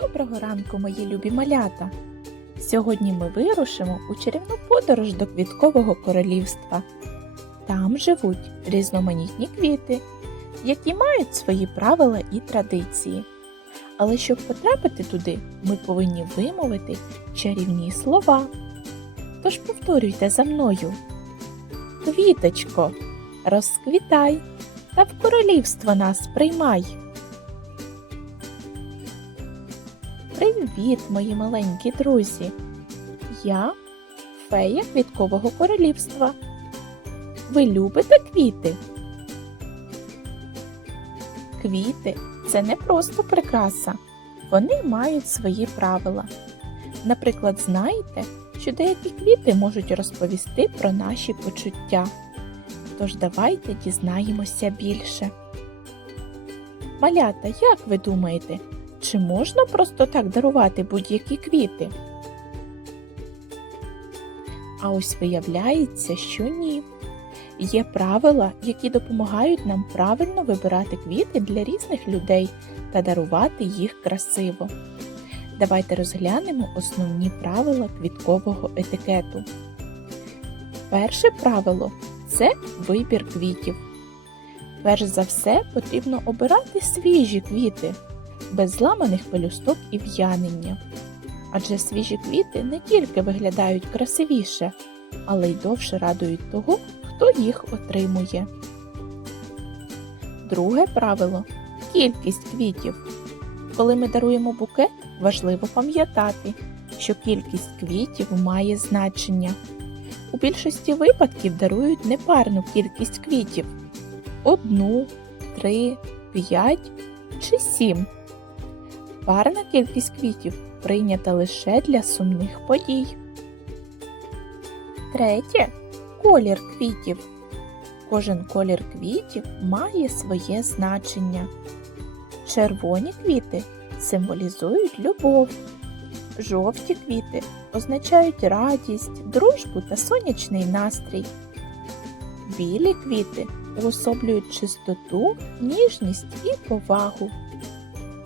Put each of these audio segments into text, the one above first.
Доброго ранку, мої любі малята! Сьогодні ми вирушимо у чарівну подорож до квіткового королівства. Там живуть різноманітні квіти, які мають свої правила і традиції. Але щоб потрапити туди, ми повинні вимовити чарівні слова. Тож повторюйте за мною. Квіточко, розквітай та в королівство нас приймай. Привіт, мої маленькі друзі! Я фея квіткового королівства. Ви любите квіти? Квіти це не просто прикраса, вони мають свої правила. Наприклад, знаєте, що деякі квіти можуть розповісти про наші почуття. Тож давайте дізнаємося більше. Малята, як ви думаєте, чи можна просто так дарувати будь-які квіти? А ось виявляється, що ні. Є правила, які допомагають нам правильно вибирати квіти для різних людей та дарувати їх красиво. Давайте розглянемо основні правила квіткового етикету. Перше правило це вибір квітів. Перш за все потрібно обирати свіжі квіти, без зламаних пелюсток і в'янення. Адже свіжі квіти не тільки виглядають красивіше, але й довше радують того, хто їх отримує. Друге правило кількість квітів. Коли ми даруємо букет, важливо пам'ятати, що кількість квітів має значення. У більшості випадків дарують непарну кількість квітів одну, три, п'ять чи сім. Парна кількість квітів прийнята лише для сумних подій. Третє колір квітів. Кожен колір квітів має своє значення. Червоні квіти символізують любов. Жовті квіти означають радість, дружбу та сонячний настрій. Білі квіти уособлюють чистоту, ніжність і повагу.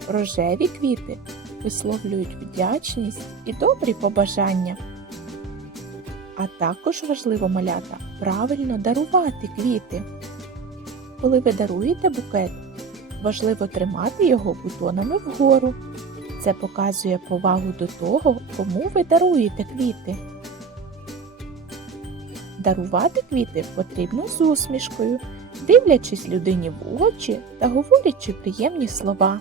Рожеві квіти висловлюють вдячність і добрі побажання. А також важливо малята правильно дарувати квіти. Коли ви даруєте букет, важливо тримати його бутонами вгору. Це показує повагу до того, кому ви даруєте квіти. Дарувати квіти потрібно з усмішкою, дивлячись людині в очі та говорячи приємні слова.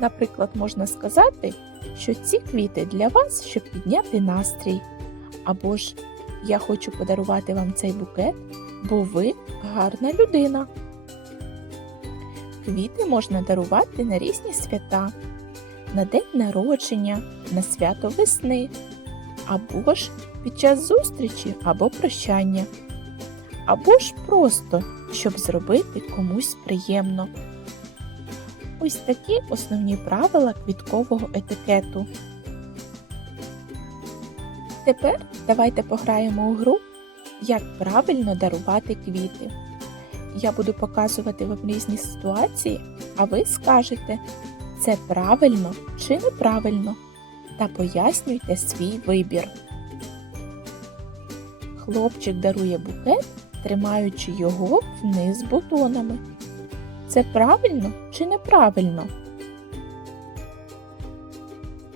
Наприклад, можна сказати, що ці квіти для вас, щоб підняти настрій. Або ж я хочу подарувати вам цей букет, бо ви гарна людина. Квіти можна дарувати на різні свята, на день народження, на свято весни, або ж під час зустрічі або прощання, або ж просто, щоб зробити комусь приємно. Ось такі основні правила квіткового етикету. Тепер давайте пограємо у гру, як правильно дарувати квіти. Я буду показувати вам різні ситуації, а ви скажете, це правильно чи неправильно, та пояснюйте свій вибір. Хлопчик дарує букет, тримаючи його вниз бутонами. Це правильно чи неправильно?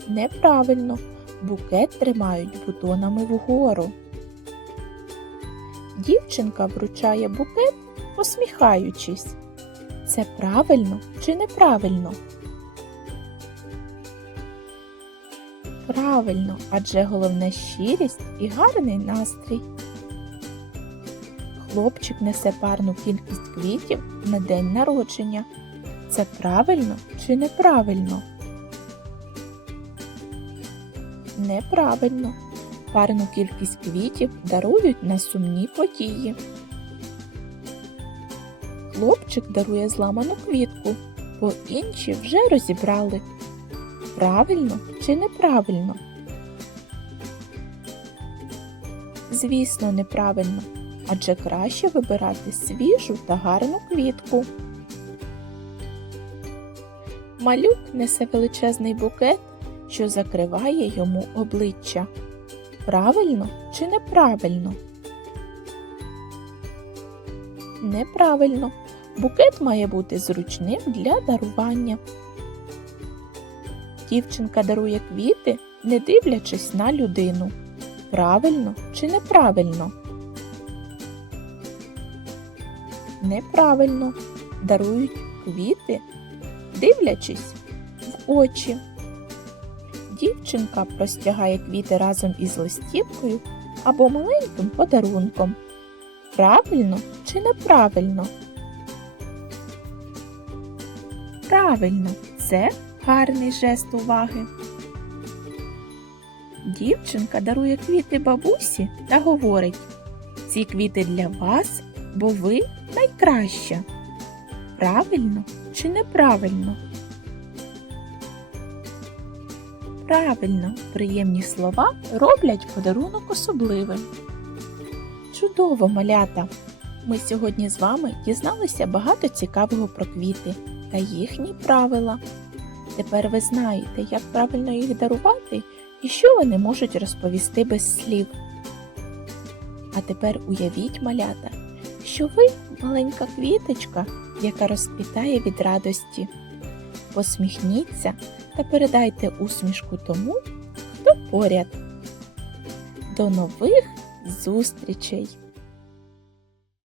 Неправильно. Букет тримають бутонами вгору. Дівчинка вручає букет, посміхаючись. Це правильно чи неправильно? Правильно, адже головне щирість і гарний настрій. Хлопчик несе парну кількість квітів на день народження. Це правильно чи неправильно? Неправильно. Парну кількість квітів дарують на сумні події. Хлопчик дарує зламану квітку, бо інші вже розібрали. Правильно чи неправильно? Звісно, неправильно, адже краще вибирати свіжу та гарну квітку. Малюк несе величезний букет, що закриває йому обличчя. Правильно чи неправильно? Неправильно. Букет має бути зручним для дарування. Дівчинка дарує квіти, не дивлячись на людину. Правильно чи неправильно? Неправильно. Дарують квіти, дивлячись в очі. Дівчинка простягає квіти разом із листівкою або маленьким подарунком. Правильно чи неправильно? Правильно, це гарний жест уваги. Дівчинка дарує квіти бабусі та говорить: ці квіти для вас, бо ви найкраща. Правильно чи неправильно? Правильно, приємні слова роблять подарунок особливим. Чудово, малята! Ми сьогодні з вами дізналися багато цікавого про квіти та їхні правила. Тепер ви знаєте, як правильно їх дарувати і що вони можуть розповісти без слів. А тепер уявіть, малята, що ви маленька квіточка, яка розквітає від радості. Посміхніться та передайте усмішку тому, хто поряд. До нових зустрічей!